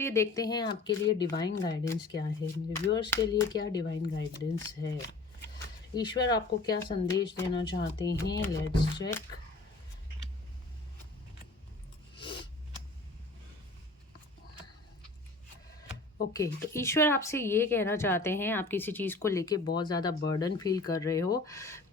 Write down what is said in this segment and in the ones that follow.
चलिए देखते हैं आपके लिए डिवाइन गाइडेंस क्या है। मेरे व्यूअर्स के लिए क्या डिवाइन गाइडेंस है, ईश्वर आपको क्या संदेश देना चाहते हैं। Let's check. ओके, तो ईश्वर आपसे ये कहना चाहते हैं, आप किसी चीज़ को लेके बहुत ज़्यादा बर्डन फील कर रहे हो,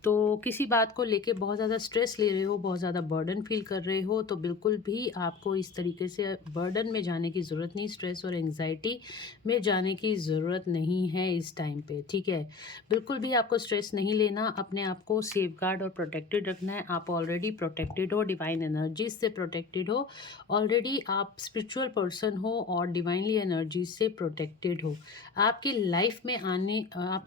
तो किसी बात को लेके बहुत ज़्यादा स्ट्रेस ले रहे हो, बहुत ज़्यादा बर्डन फील कर रहे हो, तो बिल्कुल भी आपको इस तरीके से बर्डन में जाने की ज़रूरत नहीं, स्ट्रेस और एंग्जाइटी में जाने की ज़रूरत नहीं है इस टाइम पे। ठीक है, बिल्कुल भी आपको स्ट्रेस नहीं लेना, अपने आप को सेफगार्ड और प्रोटेक्टेड रखना है। आप ऑलरेडी प्रोटेक्टेड हो, डिवाइन एनर्जीज से प्रोटेक्टेड हो, ऑलरेडी आप स्पिरिचुअल पर्सन हो और डिवाइनली एनर्जीज से प्रोटेक्टेड हो। आपकी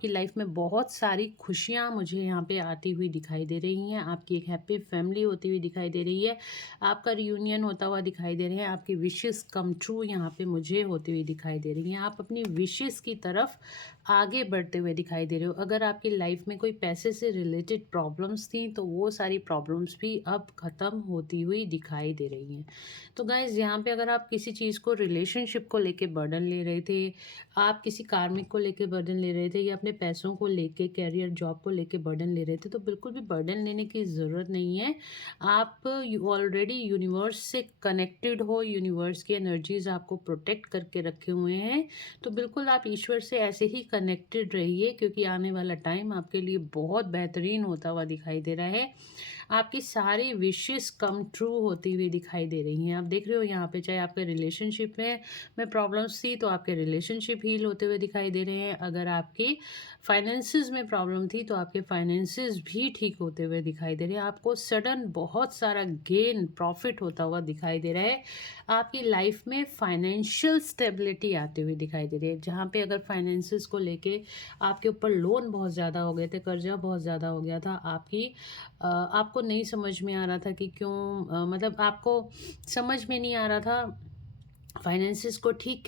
लाइफ में बहुत सारी खुशियाँ मुझे यहाँ पे आती हुई दिखाई दे रही हैं। आपकी एक हैप्पी फैमिली होती हुई दिखाई दे रही है, आपका रियूनियन होता हुआ दिखाई दे रहे हैं, आपकी विशेस कम ट्रू यहाँ पे मुझे होती हुई दिखाई दे रही हैं। आप अपनी विशेस की तरफ आगे बढ़ते हुए दिखाई दे रहे हो। अगर आपकी लाइफ में कोई पैसे से रिलेटेड प्रॉब्लम्स थी, तो वो सारी प्रॉब्लम्स भी अब ख़त्म होती हुई दिखाई दे रही हैं। तो गाइज़, यहाँ पे अगर आप किसी चीज़ को, रिलेशनशिप को लेके बर्डन ले रहे थे, आप किसी कार्मिक को लेके बर्डन ले रहे थे, या अपने पैसों को लेके, करियर जॉब को लेके बर्डन ले रहे थे, तो बिल्कुल भी बर्डन लेने की ज़रूरत नहीं है। आप ऑलरेडी यूनिवर्स से कनेक्टेड हो, यूनिवर्स की एनर्जीज आपको प्रोटेक्ट करके रखे हुए हैं। तो बिल्कुल आप ईश्वर से ऐसे ही कनेक्टेड रहिए, क्योंकि आने वाला टाइम आपके लिए बहुत बेहतरीन होता हुआ दिखाई दे रहा है। आपकी सारी विशेस कम ट्रू होती हुई दिखाई दे रही हैं। आप देख रहे हो यहाँ पे, चाहे आपके रिलेशनशिप में प्रॉब्लम्स थी, तो आपके रिलेशनशिप हील होते हुए दिखाई दे रहे हैं। अगर आपकी फाइनेंसिस में प्रॉब्लम थी, तो आपके फाइनेंसिस भी ठीक होते हुए दिखाई दे रहे हैं। आपको सडन बहुत सारा गेन, प्रॉफिट होता हुआ दिखाई दे रहा है। आपकी लाइफ में फाइनेंशियल स्टेबिलिटी आती हुई दिखाई दे रही है। जहाँ पे अगर फाइनेंसिस को लेके आपके ऊपर लोन बहुत ज़्यादा हो गए थे, कर्जा बहुत ज़्यादा हो गया था, आपको नहीं समझ में आ रहा था कि क्यों, मतलब आपको समझ में नहीं आ रहा था फाइनेंसिस को ठीक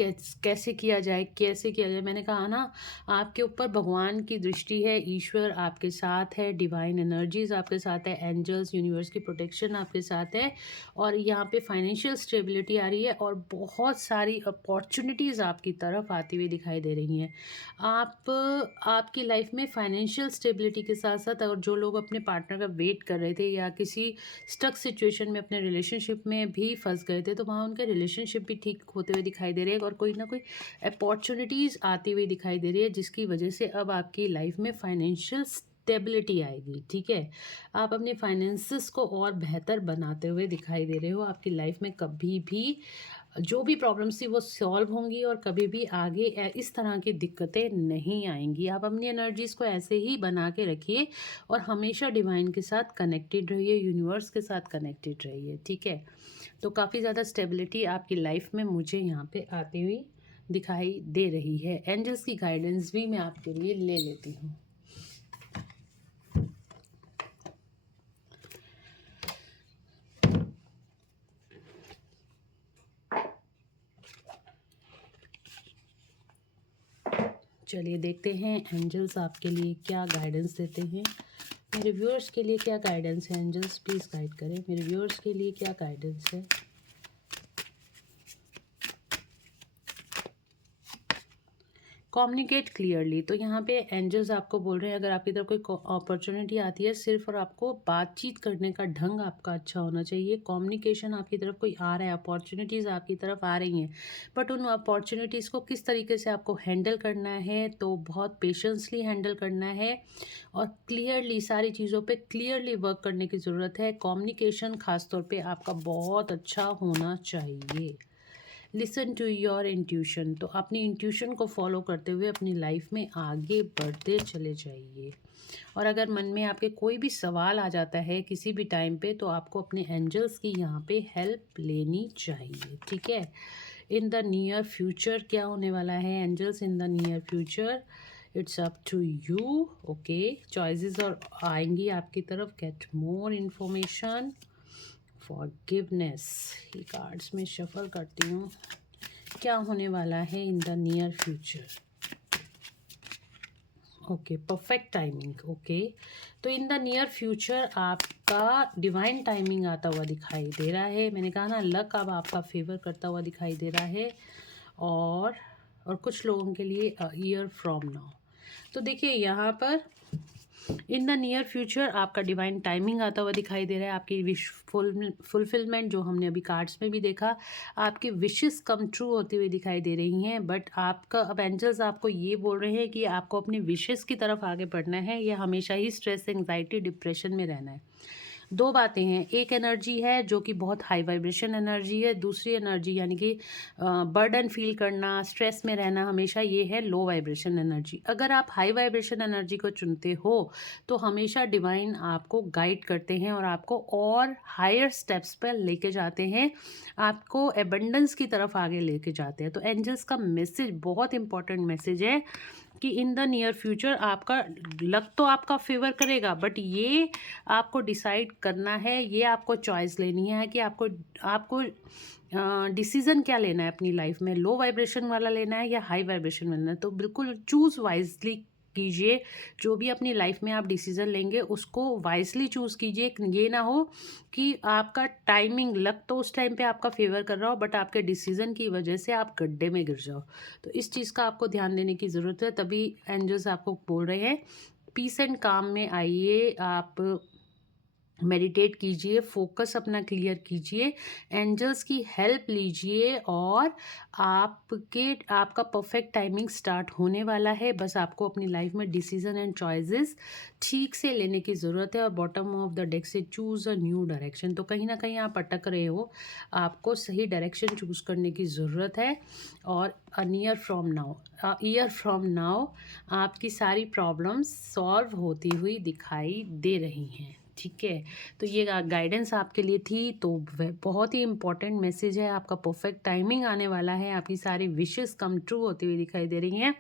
कैसे किया जाए, कैसे किया जाए। मैंने कहा ना, आपके ऊपर भगवान की दृष्टि है, ईश्वर आपके साथ है, डिवाइन एनर्जीज आपके साथ है, एंजल्स, यूनिवर्स की प्रोटेक्शन आपके साथ है, और यहाँ पे फाइनेंशियल स्टेबिलिटी आ रही है, और बहुत सारी अपॉर्चुनिटीज़ आपकी तरफ आती हुई दिखाई दे रही हैं। आपकी लाइफ में फाइनेंशियल स्टेबिलिटी के साथ साथ, और जो लोग अपने पार्टनर का वेट कर रहे थे, या किसी स्टक सिचुएशन में अपने रिलेशनशिप में भी फंस गए थे, तो वहाँ उनके रिलेशनशिप भी ठीक होते हुए दिखाई दे रहे हैं, और कोई ना कोई अपॉर्चुनिटीज़ आती हुई दिखाई दे रही है, जिसकी वजह से अब आपकी लाइफ में फाइनेंशियल स्टेबिलिटी आएगी। ठीक है, आप अपने फाइनेंसेस को और बेहतर बनाते हुए दिखाई दे रहे हो। आपकी लाइफ में कभी भी जो भी प्रॉब्लम्स थी वो सॉल्व होंगी, और कभी भी आगे इस तरह की दिक्कतें नहीं आएंगी। आप अपनी एनर्जीज़ को ऐसे ही बना के रखिए, और हमेशा डिवाइन के साथ कनेक्टेड रहिए, यूनिवर्स के साथ कनेक्टेड रहिए। ठीक है, तो काफ़ी ज़्यादा स्टेबिलिटी आपकी लाइफ में मुझे यहाँ पे आती हुई दिखाई दे रही है। एंजल्स की गाइडेंस भी मैं आपके लिए ले लेती हूँ। चलिए देखते हैं एंजल्स आपके लिए क्या गाइडेंस देते हैं। मेरे व्यूअर्स के लिए क्या गाइडेंस है, एंजल्स प्लीज़ गाइड करें। मेरे व्यूअर्स के लिए क्या गाइडेंस है। कम्युनिकेट क्लियरली, तो यहाँ पे एंजल्स आपको बोल रहे हैं, अगर आपकी तरफ कोई अपॉर्चुनिटी आती है, सिर्फ और आपको बातचीत करने का ढंग आपका अच्छा होना चाहिए। कम्युनिकेशन आपकी तरफ कोई आ रहा है, अपॉर्चुनिटीज़ आपकी तरफ आ रही हैं, बट उन अपॉर्चुनिटीज़ को किस तरीके से आपको हैंडल करना है, तो बहुत पेशेंसली हैंडल करना है, और क्लियरली सारी चीज़ों पे क्लियरली वर्क करने की ज़रूरत है। कम्युनिकेशन खासतौर पे आपका बहुत अच्छा होना चाहिए। लिसन टू योर इंट्यूशन, तो अपनी इंट्यूशन को फॉलो करते हुए अपनी लाइफ में आगे बढ़ते चले जाइए। और अगर मन में आपके कोई भी सवाल आ जाता है किसी भी टाइम पे, तो आपको अपने एंजल्स की यहाँ पे हेल्प लेनी चाहिए। ठीक है, इन द नियर फ्यूचर क्या होने वाला है, angels in the near future, it's up to you. Okay, choices और आएंगी आपकी तरफ। गेट मोर इन्फॉर्मेशन, फॉरगिवनेस, ये कार्ड्स में शफल करती हूँ, क्या होने वाला है in the near future. Okay, perfect timing. Okay, तो इन द नियर फ्यूचर आपका डिवाइन टाइमिंग आता हुआ दिखाई दे रहा है। मैंने कहा ना, लक अब आपका फेवर करता हुआ दिखाई दे रहा है, और कुछ लोगों के लिए अ ईयर फ्रॉम नाउ। तो देखिए यहाँ पर इन द नियर फ्यूचर आपका डिवाइन टाइमिंग आता हुआ दिखाई दे रहा है। आपकी विश फुलफिलमेंट जो हमने अभी कार्ड्स में भी देखा, आपकी विशेस कम ट्रू होती हुई दिखाई दे रही हैं। बट आपका अब एंजल्स आपको ये बोल रहे हैं कि आपको अपनी विशेस की तरफ आगे बढ़ना है या हमेशा ही स्ट्रेस, एंग्जाइटी, डिप्रेशन में रहना है। दो बातें हैं, एक एनर्जी है जो कि बहुत हाई वाइब्रेशन एनर्जी है, दूसरी एनर्जी यानी कि बर्डन फील करना, स्ट्रेस में रहना हमेशा, ये है लो वाइब्रेशन एनर्जी। अगर आप हाई वाइब्रेशन एनर्जी को चुनते हो तो हमेशा डिवाइन आपको गाइड करते हैं और आपको और हायर स्टेप्स पर लेके जाते हैं, आपको एबंडेंस की तरफ आगे लेके जाते हैं। तो एंजल्स का मैसेज बहुत इंपॉर्टेंट मैसेज है कि इन द नियर फ्यूचर आपका लक तो आपका फेवर करेगा, बट ये आपको डिसाइड करना है, ये आपको चॉइस लेनी है कि आपको आपको डिसीज़न क्या लेना है अपनी लाइफ में, लो वाइब्रेशन वाला लेना है या हाई वाइब्रेशन वाला लेना है। तो बिल्कुल चूज़ वाइजली कीजिए। जो भी अपनी लाइफ में आप डिसीज़न लेंगे उसको वाइजली चूज़ कीजिए। ये ना हो कि आपका टाइमिंग लक तो उस टाइम पे आपका फेवर कर रहा हो, बट आपके डिसीज़न की वजह से आप गड्ढे में गिर जाओ। तो इस चीज़ का आपको ध्यान देने की ज़रूरत है। तभी एंजल्स आपको बोल रहे हैं पीस एंड काम में आइए, आप मेडिटेट कीजिए, फोकस अपना क्लियर कीजिए, एंजल्स की हेल्प लीजिए और आपका परफेक्ट टाइमिंग स्टार्ट होने वाला है। बस आपको अपनी लाइफ में डिसीजन एंड चॉइसेस ठीक से लेने की ज़रूरत है और बॉटम ऑफ द डेक से चूज़ अ न्यू डायरेक्शन। तो कहीं ना कहीं आप अटक रहे हो, आपको सही डायरेक्शन चूज़ करने की ज़रूरत है। और अ ईयर फ्रॉम नाउ आपकी सारी प्रॉब्लम्स सॉल्व होती हुई दिखाई दे रही हैं। ठीक है, तो ये गाइडेंस आपके लिए थी। तो बहुत ही इंपॉर्टेंट मैसेज है, आपका परफेक्ट टाइमिंग आने वाला है, आपकी सारी विशेस कम ट्रू होती हुई दिखाई दे रही हैं।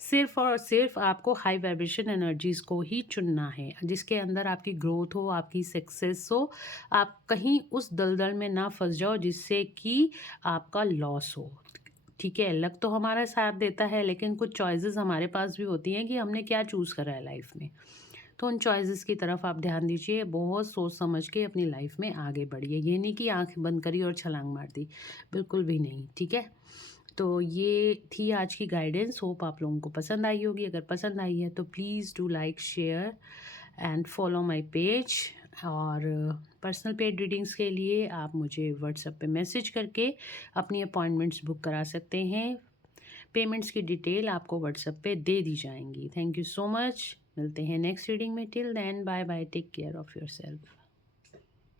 सिर्फ और सिर्फ आपको हाई वाइब्रेशन एनर्जीज़ को ही चुनना है, जिसके अंदर आपकी ग्रोथ हो, आपकी सक्सेस हो। आप कहीं उस दलदल में ना फंस जाओ जिससे कि आपका लॉस हो। ठीक है, लक तो हमारा साथ देता है, लेकिन कुछ चॉइसेस हमारे पास भी होती हैं कि हमने क्या चूज़ करा है लाइफ में। तो उन चॉइसेस की तरफ आप ध्यान दीजिए, बहुत सोच समझ के अपनी लाइफ में आगे बढ़िए। ये नहीं कि आंख बंद करी और छलांग मार दी, बिल्कुल भी नहीं। ठीक है, तो ये थी आज की गाइडेंस। होप आप लोगों को पसंद आई होगी। अगर पसंद आई है तो please do like, share and follow my page. और पर्सनल पेड रीडिंग्स के लिए आप मुझे व्हाट्सएप पे मैसेज करके अपनी अपॉइंटमेंट्स बुक करा सकते हैं। पेमेंट्स की डिटेल आपको व्हाट्सएप पे दे दी जाएंगी। Thank you so much. मिलते हैं नेक्स्ट रीडिंग में। Till then bye bye, take care of yourself.